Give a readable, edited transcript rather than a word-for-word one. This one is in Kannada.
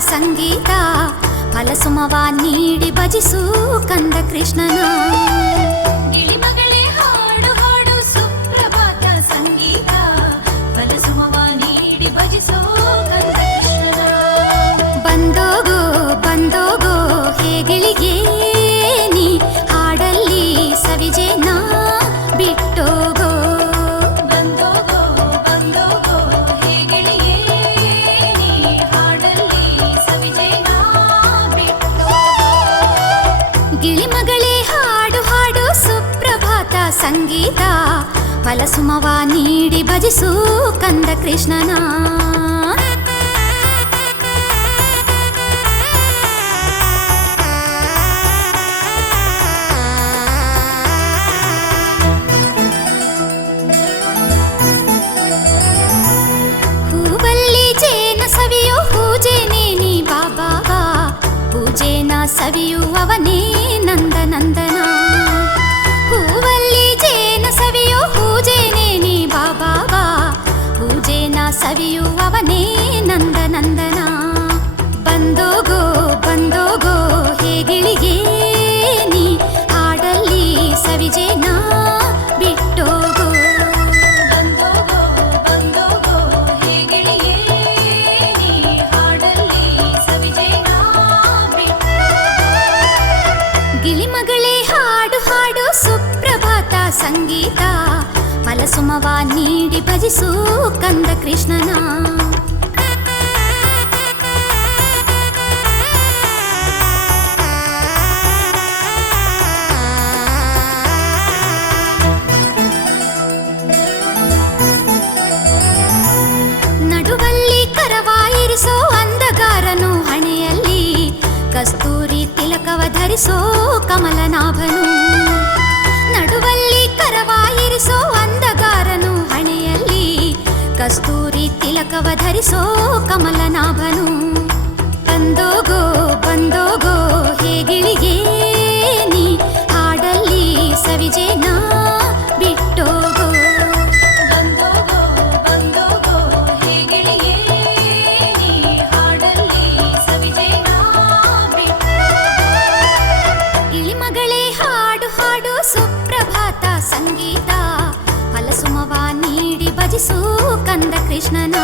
ಸಂಗೀತ ಫಲಸುಮವ ನೀಡಿ ಭಜಿಸು ಕಂದ ಕೃಷ್ಣನ. ಗಿಳಿಮಗಳೇ ಹಾಡು ಹಾಡು ಸುಪ್ರಭಾತ ಸಂಗೀತ ಫಲಸುಮವ ನೀಡಿ ಭಜಿಸೋ ಕಂದ ಕೃಷ್ಣನ. ಬಂದೋಗೋ ಬಂದೋಗೋ ಹೇ ಗಿಳಿಗೆ ನೀ ಹಾಡಲ್ಲಿ ಸವಿಜೇನ ಬಿಟ್ಟೋಗೋ. ಬಂದೋಗೋ ಬಂದೋಗೋ ಹೇ ಗಿಳಿಯೇ ನೀ ಹಾಡಲ್ಲಿ ಸವಿಜೇನ ಬಿಟ್ಟೋ. ಗಿಳಿಮಗಳೇ ಹಾಡು ಹಾಡು ಸುಪ್ರಭಾತ ಸಂಗೀತ ಫಲಸುಮವ ನೀಡಿ ಭಜಿಸು ಕಂದ ಕೃಷ್ಣನ. ಹೂವಲ್ಲಿ ಜೇನ ಸವಿಯೋ ಹೂಜೇನೆ ನೀ ಬಾಬಾ ಪೂಜೇನ ಸವಿಯುವವನೇ ನಂದ ನಂದನ. ಹೂವಲ್ಲಿ ಜೇನ ಸವಿಯೋ ಹೂಜೇನೆ ನೀ ಬಾಬಾ ಪೂಜೇನ ಸವಿಯುವವನೇ ನಂದ ನಂದನ. ಬಂದೋಗೋ ಬಂದೋಗೋ ಹೇ ಗಿಳಿಗೆ ನೀ ಹಾಡಲ್ಲಿ ಸವಿಜೇನ ಬಿಟ್ಟೋಗೋ. ಬಂದೋಗೋ ಬಂದೋಗೋ ಹೇ ಗಿಳಿಯೇ ನೀ ಹಾಡಲ್ಲಿ ಸವಿಜೇನ ಬಿಟ್ಟೋ. ಗಿಳಿಮಗಳೇ ಹಾಡು ಹಾಡು ಸುಪ್ರಭಾತ ಸಂಗೀತ ಫಲಸುಮವ ನೀಡಿ ಭಜಿಸು ಕಂದ ಕೃಷ್ಣನ. ನಡುವಲ್ಲಿ ಕರವಾಯಿರಿಸೋ ಅಂದಗಾರನು ಹಣೆಯಲ್ಲಿ ಕಸ್ತೂರಿ ತಿಲಕವ ಧರಿಸೋ ಕಮಲನಾಭನು. ನಡುವಲ್ಲಿ ಕರವಾಯಿರಿಸೋ ಅಂದಗಾರನು ಹಣೆಯಲ್ಲಿ ಕಸ್ತೂರಿ ತಿಲಕವ ಧರಿಸೋ ಕಮಲನಾಭನು. ಬಂದೋಗೋ ಬಂದೋಗೋ ಹೇ ಗಿಳಿಗೆ ನೀ ಹಾಡಲ್ಲಿ ಸವಿಜೇನ ಬಿಟ್ಟೋಗೋ. ಬಂದೋಗೋ ಬಂದೋಗೋ ಹೇ ಗಿಳಿಯೇ ನೀ ಹಾಡಲ್ಲಿ ಸವಿಜೇನ ಬಿಟ್ಟೋ. ಗಿಳಿಮಗಳೇ ಹಾಡು ಹಾಡು ಸುಪ್ರಭಾತ ಸಂಗೀತ ಫಲಸುಮವ ನೀಡಿ ಭಜಿಸು ಕಂದ ಕೃಷ್ಣನ.